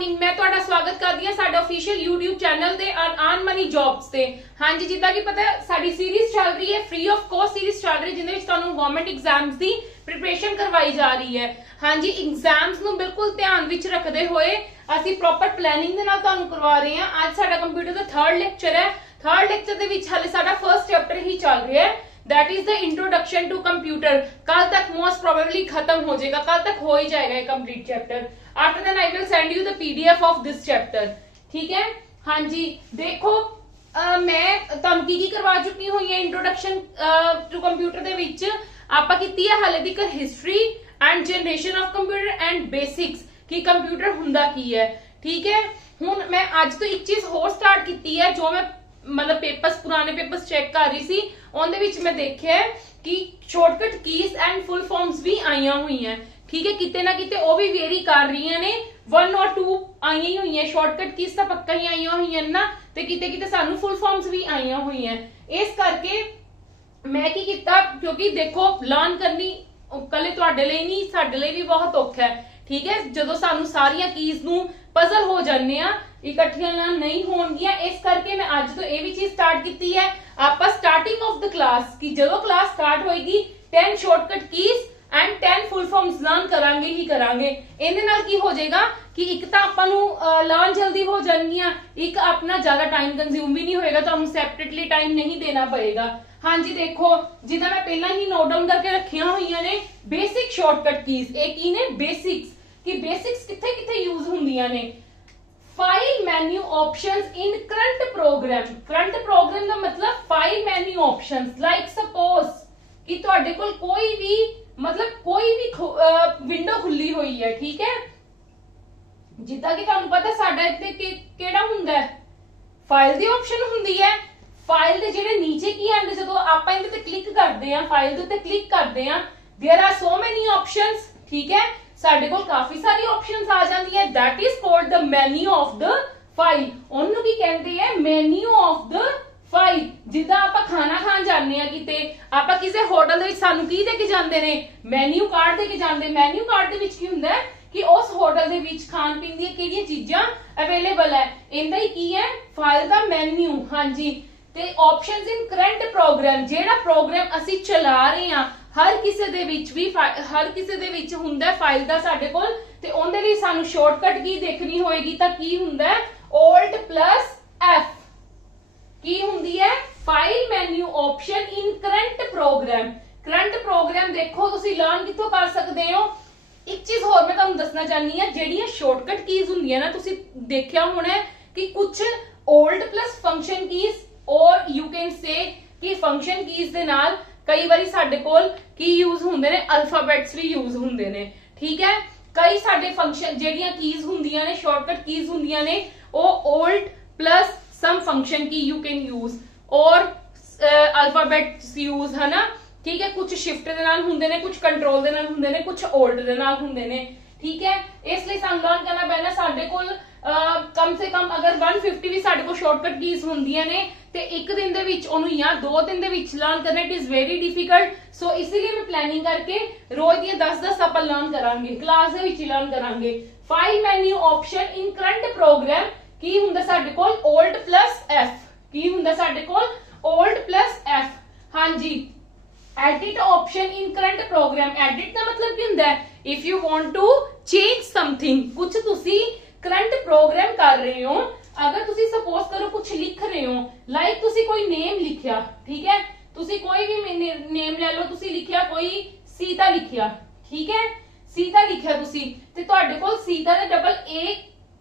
Morning मैं ਤੁਹਾਡਾ ਸਵਾਗਤ ਕਰਦੀ ਹਾਂ ਸਾਡੇ ऑफिशियल YouTube ਚੈਨਲ ਤੇ ਅਰਨ ਮਨੀ ਜੌਬਸ ਤੇ। ਹਾਂਜੀ, ਜਿੱਦਾਂ ਕਿ ਪਤਾ ਸਾਡੀ ਸੀਰੀਜ਼ ਚੱਲ ਰਹੀ ਹੈ, ਫ੍ਰੀ ਆਫ ਕੋਸਟ ਸੀਰੀਜ਼ ਚੱਲ ਰਹੀ, ਜਿਹਦੇ ਵਿੱਚ ਤੁਹਾਨੂੰ ਗਵਰਨਮੈਂਟ ਐਗਜ਼ਾਮਸ ਦੀ ਪ੍ਰੀਪਰੇਸ਼ਨ ਕਰਵਾਈ ਜਾ ਰਹੀ ਹੈ। ਹਾਂਜੀ, ਐਗਜ਼ਾਮਸ ਨੂੰ ਬਿਲਕੁਲ ਧਿਆਨ ਵਿੱਚ ਰੱਖਦੇ ਹੋਏ ਅਸੀਂ ਪ੍ਰੋਪਰ ਪਲੈਨਿੰਗ ਦੇ ਨਾਲ ਤੁਹਾਨੂੰ ਕਰਵਾ ਰਹੇ ਹਾਂ। ਅੱਜ ਸਾਡਾ ਕੰਪਿਊਟਰ ਦਾ 3rd ਲੈਕਚਰ ਹੈ। 3rd ਲੈਕਚਰ ਦੇ ਵਿੱਚ ਹਾਲੇ ਸਾਡਾ ਫਰਸਟ ਚੈਪਟਰ ਹੀ ਚੱਲ ਰਿਹਾ ਹੈ, that is the introduction to computer. कल तक मोस्ट प्रोबेबली खत्म हो जाएगा, कल तक हो ही जाएगा ये complete chapter. After then I will send you the PDF of this chapter, ठीक है। हाँ जी, देखो मैं तुहानू की करवा चुकी हुई है इंट्रोडक्शन टू कंप्यूटर दे विच आपां कीती है हाले तक history and generation of computer and basics कि कंप्यूटर हुंदा की है, ठीक है। हुण मैं अज तो एक चीज होर स्टार्ट कीती है, जो मैं मतलब पेपर्स पुराने पेपर्स चेक कर रही सी, उनदे विच मैं देखिया कि shortcut keys and full forms भी आईया हुई हैं, ठीक है। किते ना किते वो भी वेरी कर रही ने, 1 और 2 आई ही हुई है। शॉर्टकट कीज तो पक्का ही आईया हुई है ना, ते किते किते सानू फुल फॉर्म्स भी आईया हुई हैं। इस करके मैं की कीता, क्योंकि देखो लर्न करनी कले तुहाडे लई नहीं साडे लई भी बहुत औखा है, ठीक है। जदों सानू सारियां कीज नू पजल हो जाने आ, इकट्ठियां लर्न नहीं होणगियां। इस करके मैं आज तो ये भी चीज स्टार्ट की है। आप स्टार्टिंग ऑफ द क्लास कि जो क्लास स्टार्ट होएगी 10 shortcut keys and 10 full forms learn करांगे ही करांगे। इहदे नाल की हो जाएगा कि एक तो आपां नू लर्न जल्दी हो जाएगियां, एक अपना ज्यादा टाइम कंज्यूम भी नहीं होएगा, तुहानू सैपरेटली टाइम नहीं देना पड़ेगा। हाँ जी, देखो जिदा मैं पहला ही नोट डाउन करके रखिया हुई ने बेसिक शॉर्टकट कीज। एक की ने बेसिक्स कि बेसिक्स किथे किथे यूज हुंदियां ने। File menu options in current program. Current program का मतलब file menu options. Like suppose कि तुहाडे कोल कोई भी मतलब कोई भी विंडो खुली हुई है, ठीक है। जिद्दां कि तुहानू पता साडा इत्थे किहड़ा हुंदा है, फाइल दी ऑप्शन हुंदी है। फाइल दे जिहड़े नीचे की आंदे जदों आपां इहदे ते क्लिक करदे आ, फाइल दे उत्ते क्लिक करदे आ, there are so many options, ठीक है। साडे कोल काफी सारी ऑप्शंस आ जाती है, that is called the menu of the file. ओनू की कहते हैं मेन्यू ऑफ द फाइल। जिद्दां आपां खाना खान जाने आ किते, आपां किसी होटल दे विच सानू की दे के जांदे ने, मेन्यू कार्ड दे के जांदे। मेन्यू कार्ड दे विच की हुंदा है कि उस होटल दे विच खान पीन दी किहड़ियां चीजां अवेलेबल है, इंदा ही की है फाइल दा मेन्यू। हाँ जी, ते ऑप्शंस इन करंट प्रोग्राम, जेड़ा प्रोग्राम असी चला रहे हां हर किसी दे विच भी हर किसी दे विच हुंदा फाइल दा साडे कोल, ते उहदे लई सानू शॉर्टकट की देखनी होएगी तां की हुंदा Alt प्लस F की हुंदी है file menu option in current program. Current program देखो तुसी लर्न कित्थों कर सकदे हो। एक चीज होर मैं तुहानू दसना चाहनी हां, जेहड़ियां शॉर्टकट कीज हुंदियां ना, तुसी देखिया होना कि कुछ Alt प्लस फंक्शन कीज और यू कैन से कि फंक्शन कीज दे नाल कई बारी साडे कोल की यूज हुंदे ने, अल्फाबेट्स भी यूज हुंदे ने, ठीक है। कई साडे फंक्शन जेहड़ियां कीज हुंदियां ने, शॉर्टकट कीज हुंदियां ने, ओ Alt प्लस सम फंक्शन की यू कैन यूज और अल्फाबेट्स यूज, है ना, ठीक है। कुछ शिफ्ट दे नाल हुंदे ने, कुछ कंट्रोल दे नाल हुंदे ने, कुछ Alt दे नाल हुंदे ने, ठीक है। इसलिए सानू लर्न करना पैना। साडे कोल कम से कम अगर 150 भी साडे कोल शॉर्टकट कीज हुंदियां ने ते एक दिन दे विच ओनू या 2 दिन दे विच लर्न करना it is very difficult. So इसीलिए मैं प्लानिंग करके रोज दी 10-10 अपन लर्न करांगे, क्लास दे विच लर्न करांगे। File menu option in current program की हुंदा साडे कोल Alt प्लस F, की हुंदा साडे कोल Alt प्लस F। हाँ जी, edit option in current program. Edit का मतलब की हुंदा है if you want to change something, कुछ तुसी करंट प्रोग्राम कर रहे हो, अगर तुसी सपोज करो कुछ लिख रहे हो, लाइक तुसी कोई नेम लिखिया, ठीक है, तुसी कोई भी नेम ले लो, तुसी लिखिया कोई सीता लिखिया, ठीक है, सीता लिखिया तुसी ते तुहाडे कोल सीता दे डबल ए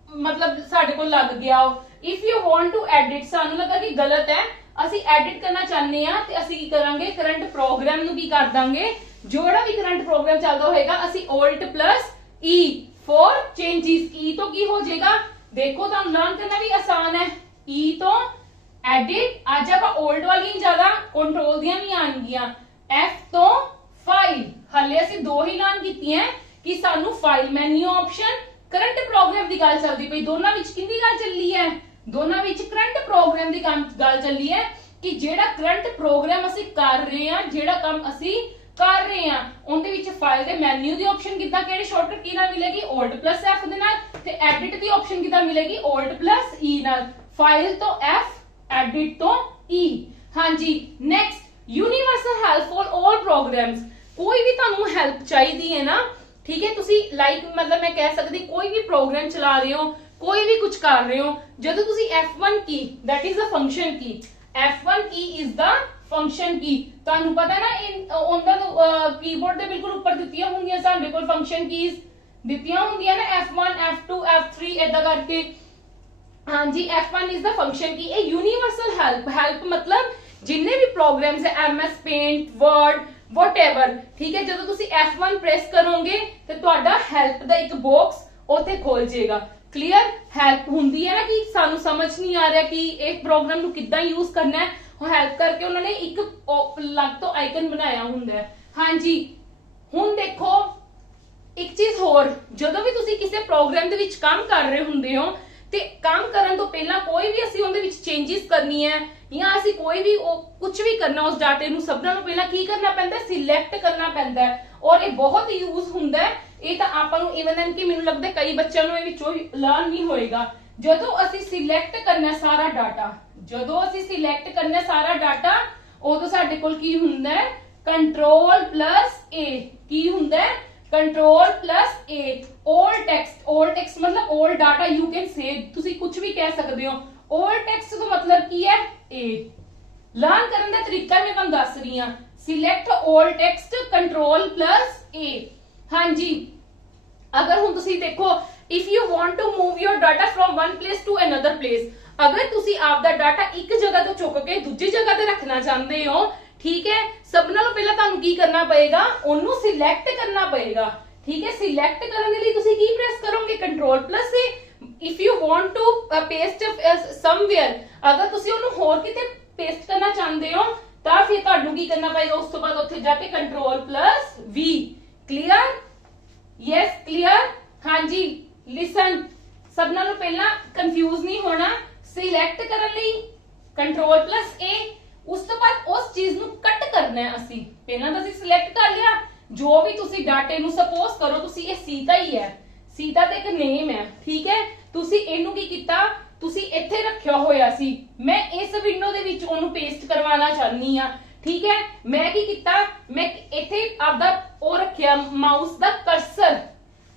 मतलब साडे कोल लग गया हो। If you want to edit, सानू लगा कि गलत है, असी एडिट करना चाहते हैं ते असी की करांगे करंट प्रोग्राम नू की कर दांगे, जोड़ा भी करंट प्रोग्राम चलदा होएगा असी Alt plus E for changes. ई तो की हो जाएगा, देखो तो लर्न करना भी आसान है। ई तो एडिट, अज आप Alt वाली ज्यादा कंट्रोल दियां भी आनगियां। F तो फाइल, हाले असी 2 ही लर्न कीती हैं कि सानू file menu option current program की गल चलती पई। दोनों विच किहदी गल चली है, दोनों विच करंट प्रोग्राम की गल चली है कि जेड़ा करंट प्रोग्राम असी कर रहे हैं, जेड़ा काम असी कर रहे हैं, उनदे विच फाइल दे मेन्यू दी ऑप्शन कितना, किहड़े शॉर्टकट की नाल मिलेगी Alt प्लस F दे नाल। ਤੇ ਐਡਿਟ ਦੀ ਆਪਸ਼ਨ ਕਿਦਾਂ ਮਿਲੇਗੀ Alt+E ਨਾਲ, ਫਾਈਲ ਤੋਂ F, ਐਡਿਟ ਤੋਂ E। ਹਾਂਜੀ next universal help for all programs. ਕੋਈ ਵੀ ਤੁਹਾਨੂੰ ਹੈਲਪ ਚਾਹੀਦੀ ਹੈ ਨਾ, ਠੀਕ ਹੈ, ਤੁਸੀਂ ਲਾਈਕ ਮਤਲਬ ਮੈਂ ਕਹਿ ਸਕਦੀ ਕੋਈ ਵੀ ਪ੍ਰੋਗਰਾਮ ਚਲਾ ਰਹੇ ਹੋ, ਕੋਈ ਵੀ ਕੁਝ ਕਰ ਰਹੇ ਹੋ, ਜਦੋਂ ਤੁਸੀਂ F1 Ki that is the function key, F1 key is the function key। ਤੁਹਾਨੂੰ ਪਤਾ ਨਾ ਉਹਨਾਂ ਕੀਬੋਰਡ ਦੇ ਬਿਲਕੁਲ ਉੱਪਰ ਦਿੱਤੀਆਂ ਹੁੰਦੀਆਂ ਸਾਡੇ ਕੋਲ ਫੰਕਸ਼ਨ ਕੀਜ਼ ਦਿੱਤੀਆਂ ਹੁੰਦੀਆਂ ਨਾ, F1 F2 F3 ਏਦਾਂ ਕਰਕੇ। ਹਾਂਜੀ F1 is the function key। ਇਹ ਯੂਨੀਵਰਸਲ ਹੈਲਪ ਮਤਲਬ ਜਿੰਨੇ ਵੀ ਪ੍ਰੋਗਰਾਮਸ ਹੈ MS Paint, Word, whatever, ਠੀਕ ਹੈ, ਜਦੋਂ ਤੁਸੀਂ F1 ਪ੍ਰੈਸ ਕਰੋਗੇ ਤੇ ਤੁਹਾਡਾ ਹੈਲਪ ਦਾ ਇੱਕ ਬਾਕਸ ਉੱਥੇ ਖੁੱਲ ਜਾਏਗਾ। ਕਲੀਅਰ? ਹੈਲਪ ਹੁੰਦੀ ਹੈ ਨਾ ਕਿ ਸਾਨੂੰ ਸਮਝ ਨਹੀਂ ਆ ਰਿਹਾ ਕਿ ਇਹ ਪ੍ਰੋਗਰਾਮ ਨੂੰ ਕਿੱਦਾਂ ਯੂਜ਼ ਕਰਨਾ ਹੈ, ਉਹ ਹੈਲਪ ਕਰਕੇ ਉਹਨਾਂ ਨੇ ਇੱਕ ਅਲੱਗ ਤੋਂ ਆਈਕਨ ਬਣਾਇਆ ਹੁੰਦਾ ਹੈ। ਹਾਂਜੀ ਹੁਣ ਦੇਖੋ ਇੱਕ ਚੀਜ਼ ਹੋਰ, ਜਦੋਂ ਵੀ ਤੁਸੀਂ ਕਿਸੇ ਪ੍ਰੋਗਰਾਮ ਦੇ ਵਿੱਚ ਕੰਮ ਕਰ ਰਹੇ ਹੁੰਦੇ ਹੋ ਤੇ ਕੰਮ ਕਰਨ ਤੋਂ ਪਹਿਲਾਂ ਕੋਈ ਵੀ ਅਸੀਂ ਉਹਦੇ ਵਿੱਚ ਚੇਂजेस ਕਰਨੀ ਹੈ ਜਾਂ ਅਸੀਂ ਕੋਈ ਵੀ ਕੁਝ ਵੀ ਕਰਨਾ ਉਸ ਡਾਟੇ ਨੂੰ, ਸਭ ਨਾਲੋਂ ਪਹਿਲਾਂ ਕੀ ਕਰਨਾ ਪੈਂਦਾ? ਸਿਲੈਕਟ ਕਰਨਾ ਪੈਂਦਾ ਹੈ। ਔਰ ਇਹ ਬਹੁਤ ਯੂਜ਼ ਹੁੰਦਾ ਹੈ। ਇਹ ਤਾਂ ਆਪਾਂ ਨੂੰ ਇਵਨ ਕਿ ਮੈਨੂੰ ਲੱਗਦਾ ਕਈ ਬੱਚਿਆਂ ਨੂੰ ਇਹ ਵਿੱਚੋਂ ਲਰਨ ਨਹੀਂ ਹੋਏਗਾ। ਜਦੋਂ ਅਸੀਂ ਸਿਲੈਕਟ ਕਰਨਾ ਸਾਰਾ ਡਾਟਾ, ਜਦੋਂ ਅਸੀਂ ਸਿਲੈਕਟ ਕਰਨਾ ਸਾਰਾ ਡਾਟਾ, ਉਦੋਂ ਸਾਡੇ ਕੋਲ ਕੀ ਹੁੰਦਾ ਹੈ? Ctrl+A। ਕੀ ਹੁੰਦਾ ਹੈ? Ctrl+A। all text मतलब all data you can save, ਤੁਸੀਂ ਕੁਝ ਵੀ ਕਹਿ ਸਕਦੇ ਹੋ। all text ਦਾ ਮਤਲਬ ਕੀ ਹੈ? A। ਲਰਨ ਕਰਨ ਦਾ ਤਰੀਕਾ ਮੈਂ ਤੁਹਾਨੂੰ ਦੱਸ ਰਹੀ ਹਾਂ। Select all text, Ctrl+A। ਹਾਂਜੀ ਅਗਰ ਹੁਣ ਤੁਸੀਂ ਦੇਖੋ if you want to move your data from one place to another place, ਅਗਰ ਤੁਸੀਂ ਆਪਦਾ ਡਾਟਾ ਇੱਕ ਜਗ੍ਹਾ ਤੋਂ ਚੁੱਕ ਕੇ ਦੂਜੀ ਜਗ੍ਹਾ ਤੇ ਰੱਖਣਾ ਚਾਹੁੰਦੇ ਹੋ, ਠੀਕ ਹੈ, ਸਭ ਨਾਲੋਂ ਪਹਿਲਾਂ ਤੁਹਾਨੂੰ ਕੀ ਕਰਨਾ ਪਏਗਾ? ਉਹਨੂੰ ਸਿਲੈਕਟ ਕਰਨਾ ਪਏਗਾ। ਠੀਕ ਹੈ, ਸਿਲੈਕਟ ਕਰਨ ਦੇ ਲਈ ਤੁਸੀਂ ਕੀ ਪ੍ਰੈਸ ਕਰੋਗੇ? Ctrl+A। if you want to paste somewhere, ਅਗਰ ਤੁਸੀਂ ਉਹਨੂੰ ਹੋਰ ਕਿਤੇ ਪੇਸਟ ਕਰਨਾ ਚਾਹੁੰਦੇ ਹੋ ਤਾਂ ਫਿਰ ਤੁਹਾਨੂੰ ਕੀ ਕਰਨਾ ਪਏਗਾ? ਉਸ ਤੋਂ ਬਾਅਦ ਉੱਥੇ ਜਾ ਕੇ Ctrl+V। ਕਲੀਅਰ? Yes clear? ਹਾਂਜੀ ਲਿਸਨ, ਸਭ ਨਾਲੋਂ ਪਹਿਲਾਂ ਕੰਫਿਊਜ਼ ਨਹੀਂ ਹੋਣਾ। ਸਿਲੈਕਟ ਕਰਨ ਲਈ Ctrl+A, ਉਸ ਤੋਂ ਬਾਅਦ ਉਸ ਚੀਜ਼ ਨੂੰ ਕੱਟ ਕਰਨਾ ਹੈ ਅਸੀਂ। ਪਹਿਲਾਂ ਤਾਂ ਅਸੀਂ ਸਿਲੈਕਟ ਕਰ ਲਿਆ, ਜੋ ਵੀ ਤੁਸੀਂ ਡਾਟੇ ਨੂੰ ਸਪੋਜ਼ ਕਰੋ ਤੁਸੀਂ ਇਹ ਸੀਤਾ ਹੀ ਹੈ, ਸੀਤਾ ਤੇ ਇੱਕ ਨੇਮ ਹੈ, ਠੀਕ ਹੈ, ਤੁਸੀਂ ਇਹਨੂੰ ਕੀ ਕੀਤਾ? ਤੁਸੀਂ ਇੱਥੇ ਰੱਖਿਆ ਹੋਇਆ ਸੀ, ਮੈਂ ਇਸ ਵਿੰਡੋ ਦੇ ਵਿੱਚ ਉਹਨੂੰ ਪੇਸਟ ਕਰਵਾਉਣਾ ਚਾਹਨੀ ਆ। ਠੀਕ ਹੈ, ਮੈਂ ਕੀ ਕੀਤਾ? ਮੈਂ ਇੱਥੇ ਆਪਦਾ ਉਹ ਰੱਖਿਆ ਮਾਊਸ ਦਾ ਕਰਸਰ,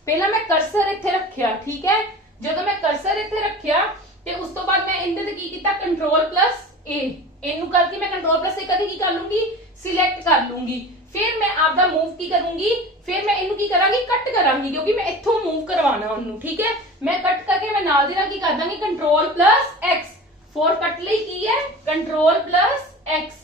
ਪਹਿਲਾਂ ਮੈਂ ਕਰਸਰ ਇੱਥੇ ਰੱਖਿਆ। ਠੀਕ ਹੈ, ਜਦੋਂ ਮੈਂ ਕਰਸਰ ਇੱਥੇ ਰੱਖਿਆ ਤੇ ਉਸ ਤੋਂ ਬਾਅਦ ਮੈਂ ਇਹਦੇ ਤੇ ਕੀ ਕੀਤਾ? Ctrl+A। ਇਹਨੂੰ ਕਰਕੇ ਮੈਂ Ctrl+A ਕਰਕੇ ਕੀ ਕਰ ਲੂੰਗੀ? ਸਿਲੈਕਟ ਕਰ ਲੂੰਗੀ। ਫਿਰ ਮੈਂ ਆਪਦਾ ਮੂਵ ਕੀ ਕਰੂੰਗੀ? ਫਿਰ ਮੈਂ ਇਹਨੂੰ ਕੀ ਕਰਾਂਗੀ? ਕੱਟ ਕਰਾਂਗੀ, ਕਿਉਂਕਿ ਮੈਂ ਇੱਥੋਂ ਮੂਵ ਕਰਵਾਉਣਾ ਉਹਨੂੰ। ਠੀਕ ਹੈ, ਮੈਂ ਕੱਟ ਕਰਕੇ ਮੈਂ ਨਾਲ ਦੀ ਨਾਲ ਕੀ ਕਰ ਦਾਂਗੀ? Ctrl+X। ਫੋਰ ਕੱਟ ਲਈ ਕੀ ਹੈ? Ctrl+X।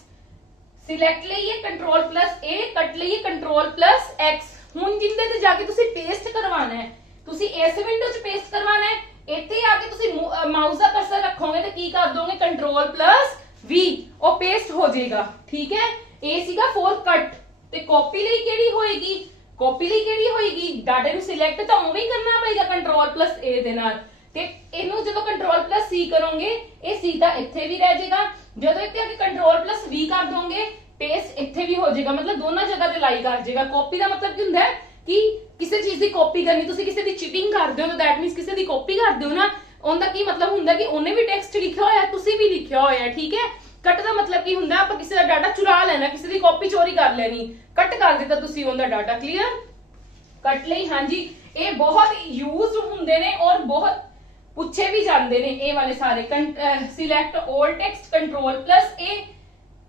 ਸਿਲੈਕਟ ਲਈ ਹੈ Ctrl+A, ਕੱਟ ਲਈ ਹੈ Ctrl+X। ਹੁਣ ਜਿੰਦੇ ਤੇ ਜਾ ਕੇ ਤੁਸੀਂ ਪੇਸਟ ਕਰਵਾਉਣਾ ਹੈ, ਤੁਸੀਂ ਇਸ ਵਿੰਡੋ 'ਚ ਪੇਸਟ ਕਰਵਾਉਣਾ ਹੈ, ਇੱਥੇ ਆ ਕੇ ਤੁਸੀਂ ਮਾਊਸ ਦਾ ਕਰਸਰ ਰੱਖੋਗੇ ਤੇ ਕੀ ਕਰ ਦੋਗੇ? Ctrl+V, ਉਹ ਪੇਸਟ ਹੋ ਜਾਏਗਾ। ਠੀਕ ਹੈ, ਇਹ ਸੀਗਾ ਫੋਰ ਕੱਟ। ਤੇ ਕਾਪੀ ਲਈ ਕਿਹੜੀ ਹੋਏਗੀ? ਕਾਪੀ ਲਈ ਕਿਹੜੀ ਹੋਏਗੀ? ਡਾਟਾ ਨੂੰ ਸਿਲੈਕਟ ਤਾਂ ਉਵੇਂ ਹੀ ਕਰਨਾ ਪਏਗਾ Ctrl+A ਦੇ ਨਾਲ, ਤੇ ਇਹਨੂੰ ਜਦੋਂ Ctrl+C ਕਰੋਗੇ ਇਹ ਸੀਧਾ ਇੱਥੇ ਵੀ ਰਹਿ ਜਾਏਗਾ। ਜਦੋਂ ਇੱਥੇ ਆ ਕੇ Ctrl+V ਕਰ ਦੋਗੇ ਪੇਸਟ ਇੱਥੇ ਵੀ ਹੋ ਜਾਏਗਾ, ਮਤਲਬ ਦੋਨਾਂ ਜਗ੍ਹਾ ਤੇ ਲਾਈ ਕਰ ਜਾਏਗਾ। ਕਾਪੀ ਦਾ ਮਤਲਬ ਕੀ ਹੁੰਦਾ ਹੈ ਕਿ ਕਿਸੇ ਚੀਜ਼ ਦੀ ਕਾਪੀ ਕਰਨੀ, ਤੁਸੀਂ ਕਿਸੇ ਦੀ ਚੀਟਿੰਗ ਕਰਦੇ ਹੋ ਤਾਂ ਦੈਟ ਮੀਨਸ ਕਿਸੇ ਦੀ ਕਾਪੀ ਕਰਦੇ ਹੋ ਨਾ, ਉਹਦਾ ਕੀ ਮਤਲਬ ਹੁੰਦਾ ਕਿ ਉਹਨੇ ਵੀ ਟੈਕਸਟ ਲਿਖਿਆ ਹੋਇਆ, ਤੁਸੀਂ ਵੀ ਲਿਖਿਆ ਹੋਇਆ। ਠੀਕ ਹੈ, ਕੱਟ ਦਾ ਮਤਲਬ ਕੀ ਹੁੰਦਾ? ਆਪਾਂ ਕਿਸੇ ਦਾ ਡਾਟਾ ਚੁਰਾ ਲੈਣਾ, ਕਿਸੇ ਦੀ ਕਾਪੀ ਚੋਰੀ ਕਰ ਲੈਣੀ, ਕੱਟ ਕਰ ਦਿੱਤਾ ਤੁਸੀਂ ਉਹਦਾ ਡਾਟਾ। ਕਲੀਅਰ? ਕੱਟ ਲਈ। ਹਾਂਜੀ ਇਹ ਬਹੁਤ ਯੂਜ਼ਡ ਹੁੰਦੇ ਨੇ ਔਰ ਬਹੁਤ ਪੁੱਛੇ ਵੀ ਜਾਂਦੇ ਨੇ ਇਹ ਵਾਲੇ ਸਾਰੇ। Select all text, Ctrl+A,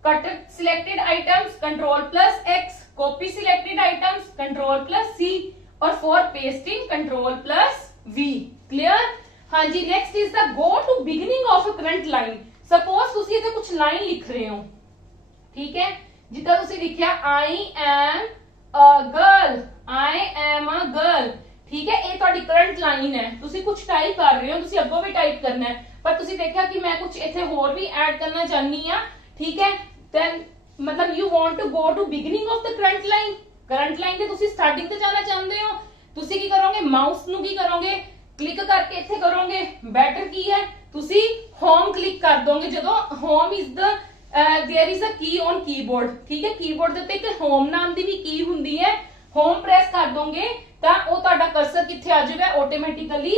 cut selected items, Ctrl+X, copy selected items, Ctrl+C, और for pasting Ctrl+V। clear? हाँ जी, next is the go to beginning of a current line। suppose ਤੁਸੀਂ ਇੱਥੇ ਕੁਝ ਲਾਈਨ ਲਿਖ ਰਹੇ ਹੋ, ਠੀਕ ਹੈ, ਜਿੱਦਾਂ ਤੁਸੀਂ ਲਿਖਿਆ I am a girl, I am a girl। ਠੀਕ ਹੈ, ਇਹ ਤੁਹਾਡੀ ਕਰੰਟ ਲਾਈਨ ਹੈ, ਤੁਸੀਂ ਕੁਝ ਟਾਈਪ ਕਰ ਰਹੇ ਹੋ, ਤੁਸੀਂ ਅੱਗੋਂ ਵੀ ਟਾਈਪ ਕਰਨਾ ਹੈ, ਪਰ ਤੁਸੀਂ ਦੇਖਿਆ ਕਿ ਮੈਂ ਕੁਝ ਇੱਥੇ ਹੋਰ ਵੀ ਐਡ ਕਰਨਾ ਚਾਹਨੀ ਆ। ਠੀਕ ਹੈ, then मतलब you want to go to beginning of the current line, current line ਤੇ ਤੁਸੀਂ ਸਟਾਰਟਿੰਗ ਤੇ ਜਾਣਾ ਚਾਹੁੰਦੇ ਹੋ, ਤੁਸੀਂ ਕੀ ਕਰੋਗੇ? ਮਾਊਸ ਨੂੰ ਕੀ ਕਰੋਗੇ? ਕਲਿੱਕ ਕਰਕੇ ਇੱਥੇ ਕਰੋਗੇ। ਬੈਟਰ ਕੀ ਹੈ? ਤੁਸੀਂ ਹੋਮ ਕਲਿੱਕ ਕਰ ਦੋਗੇ। ਜਦੋਂ home is the there is a key on keyboard. ठीक है, कीबोर्ड ਦੇ ਉੱਤੇ ਇੱਕ ਹੋਮ ਨਾਮ ਦੀ ਵੀ ਕੀ ਹੁੰਦੀ ਹੈ, ਹੋਮ ਪ੍ਰੈਸ ਕਰ ਦੋਗੇ ਤਾਂ ਉਹ ਤੁਹਾਡਾ ਕਰਸਰ ਕਿੱਥੇ ਆ ਜਾਏਗਾ? ਆਟੋਮੈਟਿਕਲੀ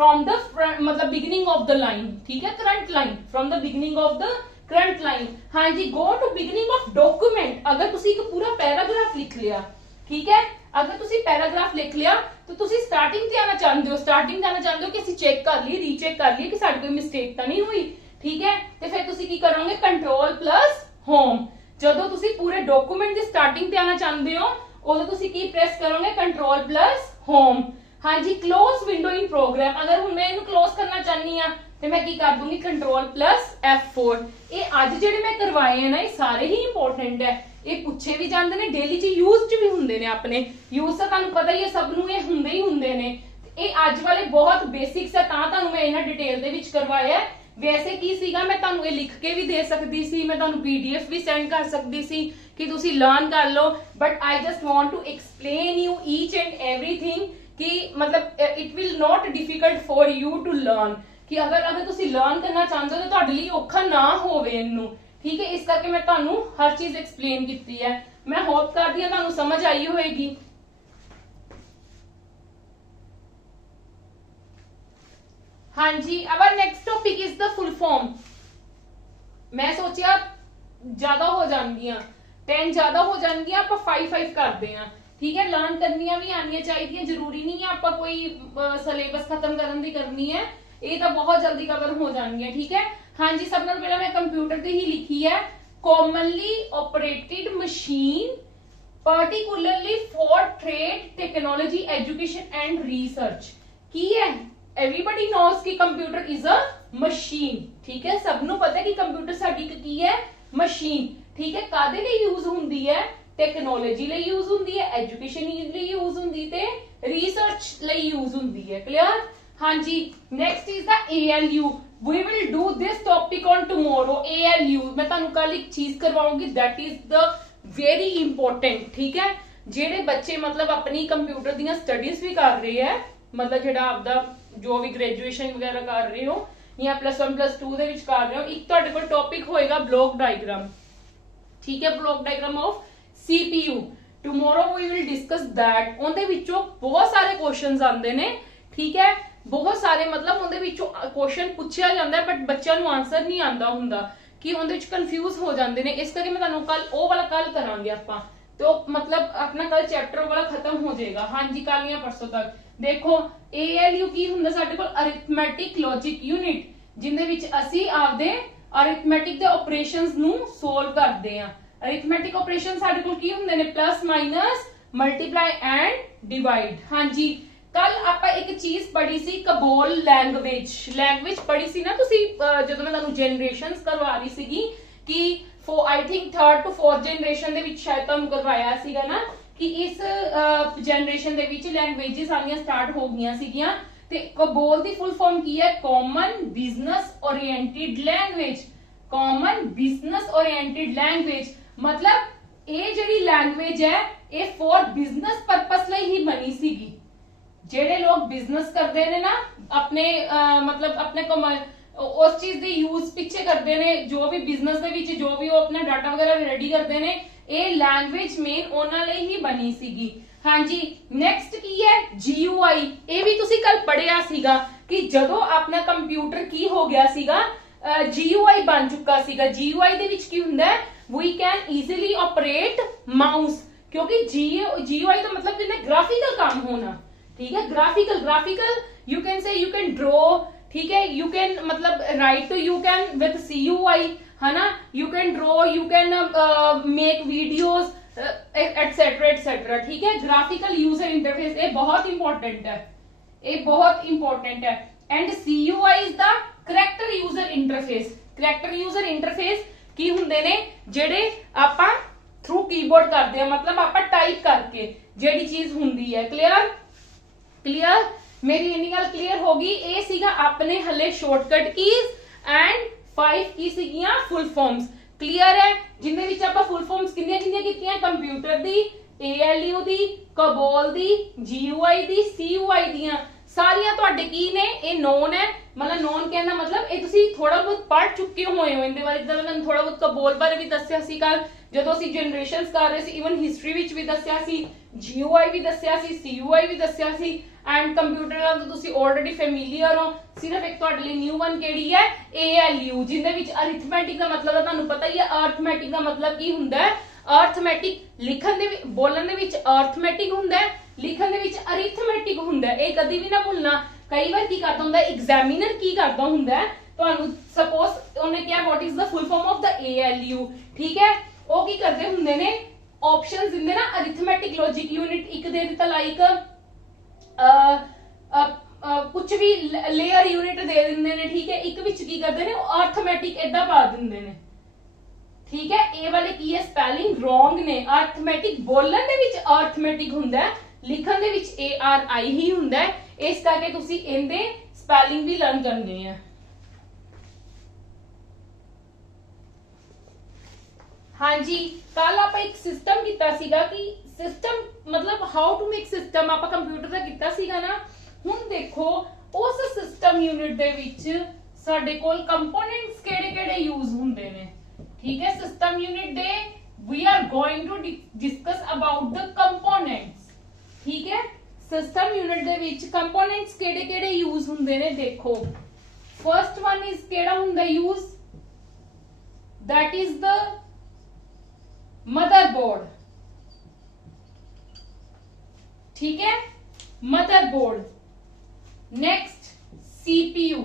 फ्रॉम द मतलब बिगिनिंग ऑफ द लाइन, ठीक है, current line, from the beginning of the current line. हाँ जी, go to beginning of document. अगर तुसी एक पूरा पैराग्राफ लिख लिया, ठीक है, अगर तुसी पैराग्राफ लिख लिया तो तुसी स्टार्टिंग ते आना चाहते हो, स्टार्टिंग ते आना चाहते हो कि ਅਸੀਂ चेक कर लिए, रीचेक कर लिए कि साडी कोई मिस्टेक ਤਾਂ नहीं हुई, ठीक है, ਤੇ ਫਿਰ ਤੁਸੀਂ ਕੀ ਕਰੋਗੇ, कंट्रोल प्लस होम। ਜਦੋਂ ਤੁਸੀਂ ਪੂਰੇ ਡਾਕੂਮੈਂਟ ਦੀ ਸਟਾਰਟਿੰਗ ਤੇ ਆਣਾ ਚਾਹੁੰਦੇ ਹੋ ਉਦੋਂ ਤੁਸੀਂ ਕੀ ਪ੍ਰੈਸ ਕਰੋਗੇ, कंट्रोल प्लस होम। हाँ जी, क्लोज विंडो इन प्रोग्राम। अगर हुण मैं इहनूं क्लोज करना चाहनी आ ਤੇ मैं की कर दूंगी, कंट्रोल प्लस F4। ये ਅੱਜ ਜਿਹੜੇ ਮੈਂ ਕਰਵਾਏ हैं ना, ये सारे ही इंपोर्टेंट है, ये पूछे भी जाते हैं, डेली च यूज च भी हुंदे ने, अपने यूज ਤਾਂ ਤੁਹਾਨੂੰ ਪਤਾ ਹੀ ਹੈ, ਸਭ ਨੂੰ ਇਹ ਹੁੰਦੇ ਹੀ ਹੁੰਦੇ ਨੇ। ਇਹ ਅੱਜ ਵਾਲੇ ਬਹੁਤ ਬੇਸਿਕਸ ਹੈ, ਤਾਂ ਤੁਹਾਨੂੰ ਮੈਂ ਇਹਨਾਂ ਡਿਟੇਲ ਦੇ ਵਿੱਚ ਕਰਵਾਇਆ। ਵੈਸੇ ਕੀ ਸੀਗਾ, ਮੈਂ ਤੁਹਾਨੂੰ ਇਹ ਲਿਖ ਕੇ ਵੀ ਦੇ ਸਕਦੀ ਸੀ, ਮੈਂ ਤੁਹਾਨੂੰ PDF ਵੀ ਸੈਂਡ ਕਰ ਸਕਦੀ ਸੀ ਕਿ ਤੁਸੀਂ ਲਰਨ ਕਰ ਲਓ, but I just want to explain you each and everything कि मतलब it will not difficult for you to learn, कि अगर ਤੁਸੀਂ ਲਰਨ ਕਰਨਾ ਚਾਹੁੰਦੇ ਹੋ ਤਾਂ ਤੁਹਾਡੇ ਲਈ ਔਖਾ ਨਾ ਹੋਵੇ ਇਹਨੂੰ, ਠੀਕ ਹੈ। ਇਸ ਕਰਕੇ ਮੈਂ ਤੁਹਾਨੂੰ ਹਰ ਚੀਜ਼ ਐਕਸਪਲੇਨ ਕੀਤੀ ਹੈ। ਮੈਂ ਹੋਪ ਕਰਦੀ ਹਾਂ ਤੁਹਾਨੂੰ ਸਮਝ ਆਈ ਹੋਵੇਗੀ। हाँ जी, our next topic is the full form। मैं सोचा ज्यादा हो जाएंगियां, 10 ज्यादा हो जाएंगियां, आप 5 करते हैं, ठीक है। लर्न करनियां भी आनियां चाहिए, जरूरी नहीं है आप कोई सिलेबस खत्म करने दी करनी है, ये तो बहुत जल्दी कवर हो जाएंगी, ठीक है। हाँ जी, सब नाल पहला मैं कंप्यूटर ते ही लिखी है, commonly operated machine particularly for trade, technology, education and research. की है, एवरीबडी नोस कि कंप्यूटर इज अ मशीन, ठीक है। सबनों पता है कि कंप्यूटर साडी की है, मशीन, ठीक है। कादे लिए यूज हुंदी है, टेक्नोलॉजी लिए यूज हुंदी है, एजुकेशन लिए यूज हुंदी ते रिसर्च लिए यूज हुंदी है। क्लियर? हाँ जी, next is the ALU। We will do this topic on tomorrow. ALU मैं तुहानू कल एक चीज करवाऊंगी, that is the very important, ठीक है। जेडे बच्चे मतलब अपनी कंप्यूटर दी स्टडीज भी कर रहे हैं, मतलब जेड़ा आपदा जो भी ग्रेजुएशन वगैरह कर रहे हो या +1 +2 ਦੇ ਵਿੱਚ ਕਰ ਰਹੇ ਹੋ, ਇੱਕ ਤੁਹਾਡੇ ਕੋਲ ਟੌਪਿਕ ਹੋਏਗਾ ਬਲੌਕ ਡਾਇਗਰਾਮ, ਠੀਕ ਹੈ, block diagram of CPU। Tomorrow we will discuss that. ਉਹਦੇ ਵਿੱਚੋਂ ਬਹੁਤ ਸਾਰੇ ਕੁਐਸਚਨਸ ਆਉਂਦੇ ਨੇ, ਠੀਕ ਹੈ, ਬਹੁਤ ਸਾਰੇ मतलब ਉਹਦੇ ਵਿੱਚੋਂ ਕੁਐਸਚਨ ਪੁੱਛਿਆ ਜਾਂਦਾ ਹੈ, ਬਟ ਬੱਚਿਆਂ ਨੂੰ ਆਨਸਰ ਨਹੀਂ ਆਉਂਦਾ ਹੁੰਦਾ, ਕਿ ਉਹਦੇ ਵਿੱਚ ਕਨਫਿਊਜ਼ ਹੋ ਜਾਂਦੇ ਨੇ। ਇਸ ਕਰਕੇ ਮੈਂ ਤੁਹਾਨੂੰ ਕੱਲ ਉਹ ਵਾਲਾ ਕੱਲ ਕਰਾਂਗੇ ਆਪਾਂ, तो मतलब अपना कल चैप्टर वाला खत्म हो जाएगा। हाँ जी, कल या परसों तक। देखो ALU की हुंदा साडे कोल अरिथमेटिक लॉजिक यूनिट, जिंदे विच असी आपदे अरिथमेटिक दे ऑपरेशंस नू सोल्व करदे हां। अरिथमेटिक ऑपरेशन साडे कोल की हुंदे ने, plus minus, multiply and divide. हाँ जी, कल आपां एक चीज पढ़ी सी, कबोल लैंग्वेज पढ़ी सी ना तुसी, जदों मैं तुहानू जनरेशंस करवा रही सीगी कि I think 3rd to 4th generation दे विच शायद तुहानू करवाया सीगा ना, कि इस जनरेशन दे विच लैंग्वेजेस आनियां स्टार्ट हो गईयां सीगियां। ते कबोल दी फुल फॉर्म की है, common business oriented language. Common business oriented language मतलब ये जेडी लैंग्वेज है, ये फॉर बिजनेस पर्पस लई ही बनी सीगी। जेडे लोग बिजनेस करते ने ना, अपने मतलब अपने उस चीज दे यूज पिछे करते ने, जो भी बिजनेस दे विच जो भी वो अपना डाटा वगैरह रेडी करते ने, ये लैंग्वेज मेन उन्हां लई ही बनी सीगी। हाँ जी, नेक्स्ट की है GUI। ये भी तुसी कल पढ़िया सीगा कि जदों अपना कंप्यूटर की हो गया सीगा, GUI बन चुका सीगा। GUI दे विच की हुंदा है, we can easily operate mouse, क्योंकि GUI तो मतलब जिन्हें ग्राफिकल काम होना, ठीक है, ग्राफिकल यू कैन से, यू कैन ड्रॉ, ठीक है, यू कैन मतलब राइट, तो यू कैन विद CUI, है ना, you can draw, you can make videos etcetera, ठीक है। ग्राफिकल यूजर इंटरफेस ये बहुत इंपॉर्टेंट है, ये बहुत इंपॉर्टेंट है। And CUI is the character user interface. Character user interface की हुंदे ने, जेडे आपां थ्रू कीबोर्ड करते हैं, मतलब आपां टाइप करके जेडी चीज हुंदी है। क्लियर? मेरी इन्नी गल क्लियर होगी। ए सीगा अपने हले शॉर्टकट कीज एंड 5 की सीगियां फुल फॉर्म्स। क्लियर है? जिंदे विच आपां फुल फॉर्म्स किन्नियां कीतियां, कंप्यूटर दी, ALU दी, कबोल दी, GUI दी, CUI दियां सारियां तुहाडे की ने, ये नोन है। मतलब नोन कहना मतलब ये तुसी थोड़ा बहुत पढ़ चुके होए हो इनदे बारे। जिद्दां मैं थोड़ा बहुत कबोल बारे भी दस्सिया सी कल, जदों असीं जनरेशंस कर रहे सी, इवन हिस्टरी विच भी दस्सिया सी, GUI भी दस्सिया सी, CUI भी दस्सिया सी। ਐਂਡ ਕੰਪਿਊਟਰ ਨਾਲ ਤਾਂ ਤੁਸੀਂ ਆਲਰੇਡੀ ਫੈਮੀਲੀਅਰ ਹੋ। ਸਿਰਫ ਇੱਕ ਤੁਹਾਡੇ ਲਈ ਨਿਊ ਵਨ ਕਿਹੜੀ ਹੈ, ALU, ਜਿਹਦੇ ਵਿੱਚ ਅਰਿਥਮੈਟਿਕ ਦਾ ਮਤਲਬ ਹੈ ਤੁਹਾਨੂੰ ਪਤਾ ਹੀ ਹੈ। ਅਰਥਮੈਟਿਕ ਦਾ ਮਤਲਬ ਕੀ ਹੁੰਦਾ ਹੈ, ਅਰਥਮੈਟਿਕ ਲਿਖਣ ਦੇ ਬੋਲਣ ਦੇ ਵਿੱਚ ਅਰਥਮੈਟਿਕ ਹੁੰਦਾ ਹੈ, ਲਿਖਣ ਦੇ ਵਿੱਚ ਅਰਿਥਮੈਟਿਕ ਹੁੰਦਾ ਹੈ। ਇਹ ਕਦੀ ਵੀ ਨਾ ਭੁੱਲਣਾ। ਕਈ ਵਾਰ ਕੀ ਕਰਦਾ ਹੁੰਦਾ ਐਗਜ਼ਾਮੀਨਰ, ਕੀ ਕਰਦਾ ਹੁੰਦਾ ਹੈ, ਤੁਹਾਨੂੰ ਸਪੋਜ਼ ਉਹਨੇ ਕਿਹਾ what is the full form of the ALU, ਠੀਕ ਹੈ, ਉਹ ਕੀ ਕਰਦੇ ਹੁੰਦੇ ਨੇ, ਆਪਸ਼ਨਸ ਦਿੰਦੇ ਨਾ, ਅਰਿਥਮੈਟਿਕ ਲੌਜਿਕ ਯੂਨਿਟ ਇੱਕ ਦੇ ਦਿੱਤਾ, ਲਾਈਕ ਕੁਝ ਵੀ ਲੇਅਰ ਯੂਨਿਟ ਦੇ ਦਿੰਦੇ ਨੇ, ਠੀਕ ਹੈ। ਇੱਕ ਵਿੱਚ ਕੀ ਕਰਦੇ ਨੇ, ਉਹ ਅਰਥਮੈਟਿਕ ਏਦਾਂ ਪਾ ਦਿੰਦੇ ਨੇ, ਠੀਕ ਹੈ। ਇਹ ਵਾਲੇ ਕੀ ਹੈ, ਸਪੈਲਿੰਗ ਰੋਂਗ ਨੇ। ਅਰਥਮੈਟਿਕ ਬੋਲਣ ਦੇ ਵਿੱਚ ਅਰਥਮੈਟਿਕ ਹੁੰਦਾ ਹੈ, ਲਿਖਣ ਦੇ ਵਿੱਚ ARI ਹੀ ਹੁੰਦਾ ਹੈ। ਇਸ ਕਰਕੇ ਤੁਸੀਂ ਇਹਦੇ ਸਪੈਲਿੰਗ ਵੀ ਲਰਨ ਕਰਨੇ ਆ। ਹਾਂਜੀ, ਕੱਲ ਆਪਾਂ ਇੱਕ ਸਿਸਟਮ ਕੀਤਾ ਸੀਗਾ ਕਿ ਸਿਸਟਮ ਮਤਲਬ ਹਾਊ ਟੂ ਮੇਕ ਸਿਸਟਮ ਆਪਾਂ ਕੰਪਿਊਟਰ ਦਾ ਕੀਤਾ ਸੀਗਾ ਨਾ। ਹੁਣ ਦੇਖੋ ਉਸ ਸਿਸਟਮ ਯੂਨਿਟ ਦੇ ਵਿੱਚ ਸਾਡੇ ਕੋਲ ਕੰਪੋਨੈਂਟਸ ਕਿਹੜੇ-ਕਿਹੜੇ ਯੂਜ਼ ਹੁੰਦੇ ਨੇ, ਠੀਕ ਹੈ। ਸਿਸਟਮ ਯੂਨਿਟ ਦੇ we are going to discuss about the components, ਠੀਕ ਹੈ। ਸਿਸਟਮ ਯੂਨਿਟ ਦੇ ਵਿੱਚ ਕੰਪੋਨੈਂਟਸ ਕਿਹੜੇ-ਕਿਹੜੇ ਯੂਜ਼ ਹੁੰਦੇ ਨੇ, ਦੇਖੋ ਫਰਸਟ ਵਨ ਇਜ਼ ਕਿਹੜਾ ਹੁੰਦਾ use, that is the motherboard, ठीक है, motherboard। नेक्स्ट CPU,